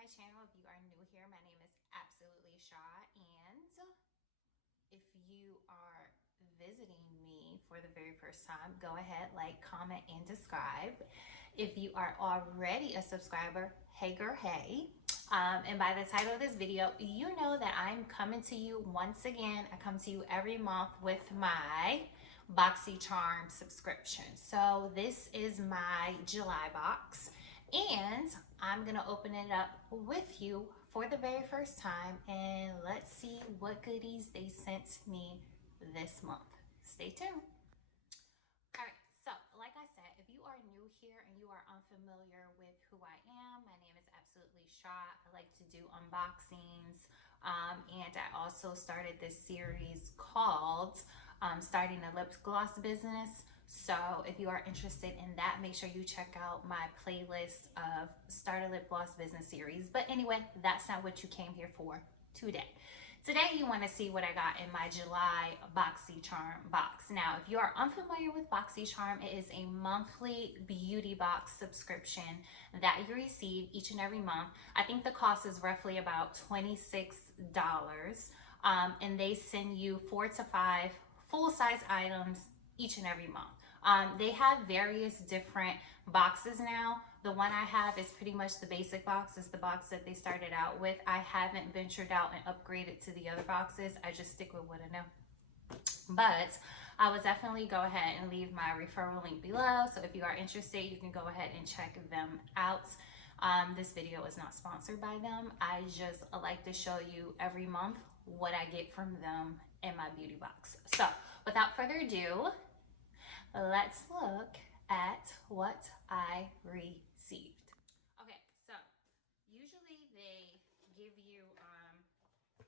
my channel. If you are new here, my name is Absolutely Shaw, and if you are visiting me for the very first time, go ahead, like, comment, and subscribe. If you are already a subscriber, hey girl, hey. And by the title of this video, you know that I'm coming to you once again. I come to you every month with my Boxycharm subscription. So this is my July box, and I'm gonna open it up with you for the very first time, and let's see what goodies they sent me this month. Stay tuned. All right, so like I said, if you are new here and you are unfamiliar with who I am, my name is Absolutely Shaw. I like to do unboxings, and I also started this series called Starting a Lip Gloss Business. So if you are interested in that, make sure you check out my playlist of Start a Lip Gloss Business series. But anyway, that's not what you came here for today. Today you want to see what I got in my July Boxycharm box. Now, if you are unfamiliar with Boxycharm, it is a monthly beauty box subscription that you receive each and every month. I think the cost is roughly about $26, and they send you 4 to 5 full-size items each and every month. They have various different boxes now. The one I have is pretty much the basic box. It's the box that they started out with. I haven't ventured out and upgraded to the other boxes. I just stick with what I know. But I would definitely go ahead and leave my referral link below. So if you are interested, you can go ahead and check them out. This video is not sponsored by them. I just like to show you every month what I get from them in my beauty box. So without further ado, let's look at what I received. Okay, so usually they give you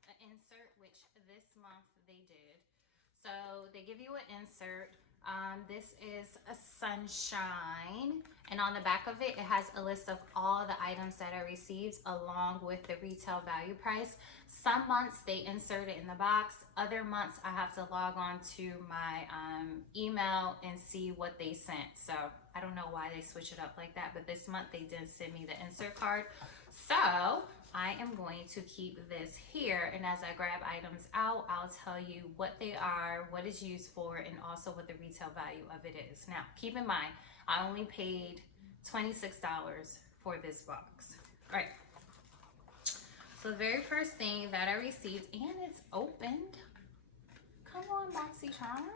an insert, which this month they did. So they give you an insert. This is a sunshine, and on the back of it, it has a list of all the items that I received along with the retail value price. Some months they insert it in the box. Other months I have to log on to my email and see what they sent. So I don't know why they switch it up like that, but this month they did send me the insert card. So I am going to keep this here, and as I grab items out, I'll tell you what they are, what it's used for, and also what the retail value of it is. Now, keep in mind, I only paid $26 for this box. All right, so the very first thing that I received, and it's opened. Come on, Boxycharm.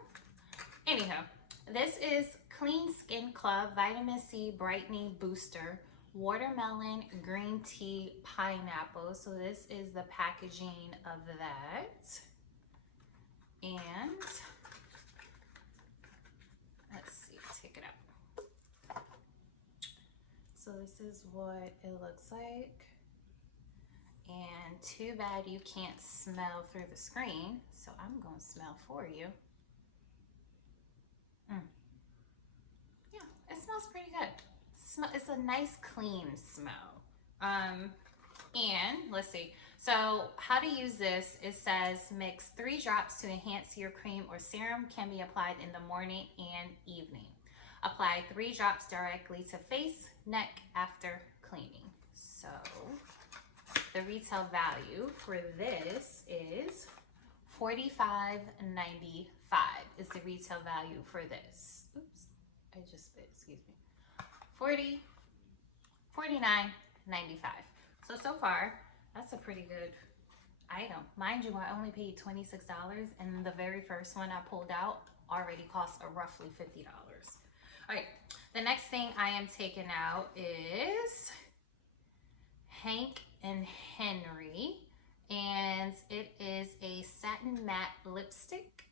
Anyhow, this is Clean Skin Club Vitamin C Brightening Booster Watermelon Green Tea Pineapple. So this is the packaging of that. And let's see, take it out. So this is what it looks like. And too bad you can't smell through the screen, so I'm gonna smell for you. Yeah, it smells pretty good. It's a nice clean smell. And let's see, so how to use this, it says mix 3 drops to enhance your cream or serum, can be applied in the morning and evening. Apply 3 drops directly to face, neck after cleaning. So the retail value for this is $45.95 is the retail value for this. Oops, I just spit, excuse me. $49.95. So far, that's a pretty good item. Mind you, I only paid $26, and the very first one I pulled out already cost roughly $50. All right, the next thing I am taking out is Hank and Henry, and it is a satin matte lipstick.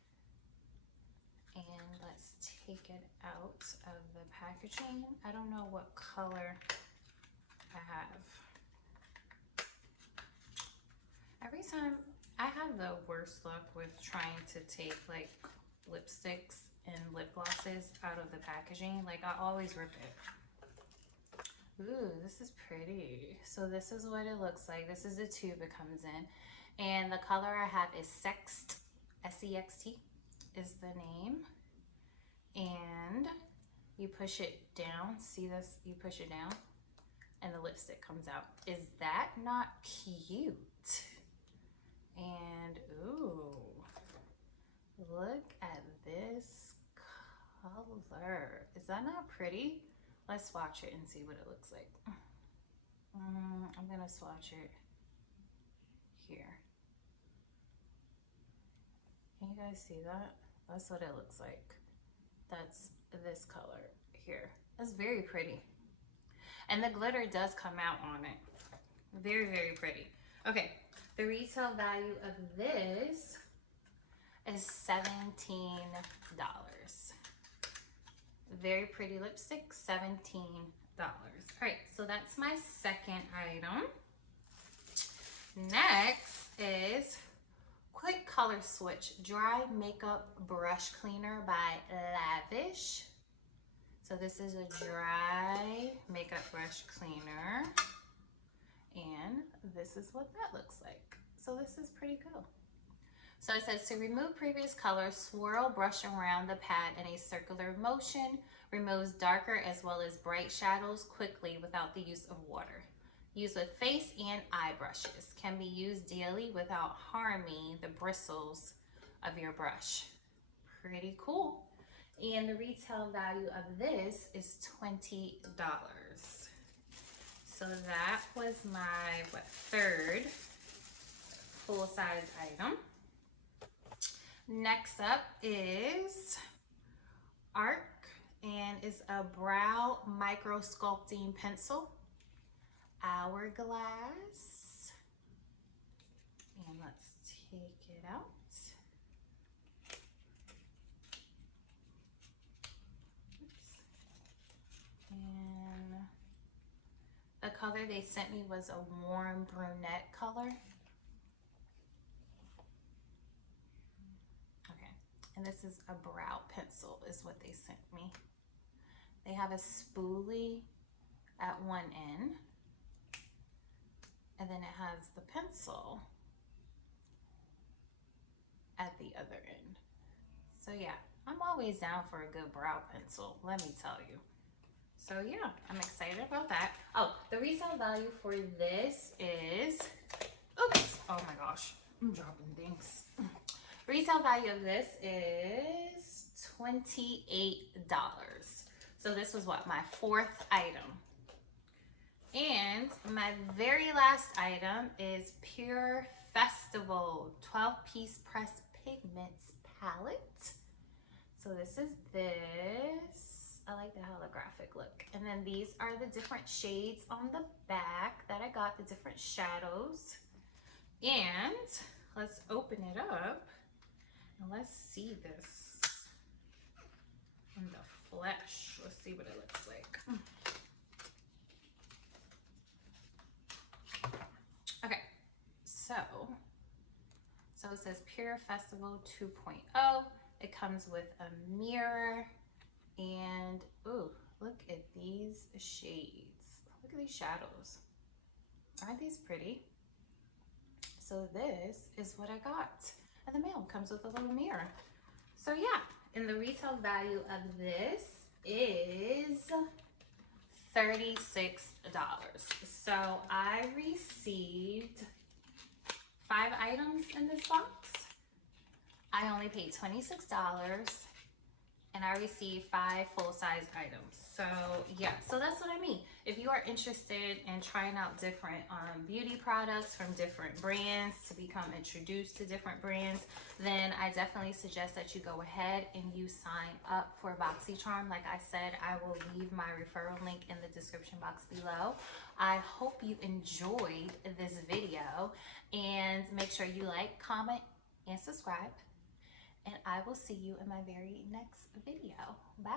And let's take it out of the packaging. I don't know what color I have. Every time I have the worst luck with trying to take like lipsticks and lip glosses out of the packaging. Like I always rip it. Ooh, this is pretty. So this is what it looks like. This is the tube it comes in. And the color I have is Sext, S-E-X-T is the name. And you push it down. See this? You push it down and lipstick comes out. Is that not cute? And ooh, look at this color. Is that not pretty? Let's swatch it and see what it looks like. I'm gonna swatch it here. Can you guys see that? That's what it looks like. That's this color here. That's very pretty. And the glitter does come out on it. Very, very pretty. Okay, the retail value of this is $17. Very pretty lipstick, $17. All right, so that's my second item. Next is Quick Color Switch Dry Makeup Brush Cleaner by Lavish. So this is a dry makeup brush cleaner. And this is what that looks like. So this is pretty cool. So it says to remove previous colors, swirl brush around the pad in a circular motion, removes darker as well as bright shadows quickly without the use of water. Use with face and eye brushes. Can be used daily without harming the bristles of your brush. Pretty cool. And the retail value of this is $20. So that was my third full-size item. Next up is Arc, and is a brow micro sculpting pencil. Hourglass. And let's take it out. And the color they sent me was a warm brunette color. Okay, and this is a brow pencil is what they sent me. They have a spoolie at one end, and then it has the pencil at the other end. So yeah, I'm always down for a good brow pencil, let me tell you. So yeah, I'm excited about that. Oh, the retail value for this is, oops, oh my gosh, I'm dropping things. Retail value of this is $28. So this was what, my fourth item. And my very last item is Pure Festival 12-piece pressed pigments palette. So this is this. I like the holographic look. And then these are the different shades on the back that I got, the different shadows. And let's open it up and let's see this in the flesh. Let's see what it looks like. Okay, so it says Pure Festival 2.0. It comes with a mirror. And ooh, look at these shades. Look at these shadows. Aren't these pretty? So this is what I got. And the mail comes with a little mirror. So yeah, and the retail value of this is $36. So I received 5 items in this box. I only paid $26. And I received 5 full-size items. So yeah, so that's what I mean. If you are interested in trying out different beauty products from different brands to become introduced to different brands, then I definitely suggest that you go ahead and you sign up for Boxycharm. Like I said, I will leave my referral link in the description box below. I hope you enjoyed this video, and make sure you like, comment, and subscribe. And I will see you in my very next video. Bye.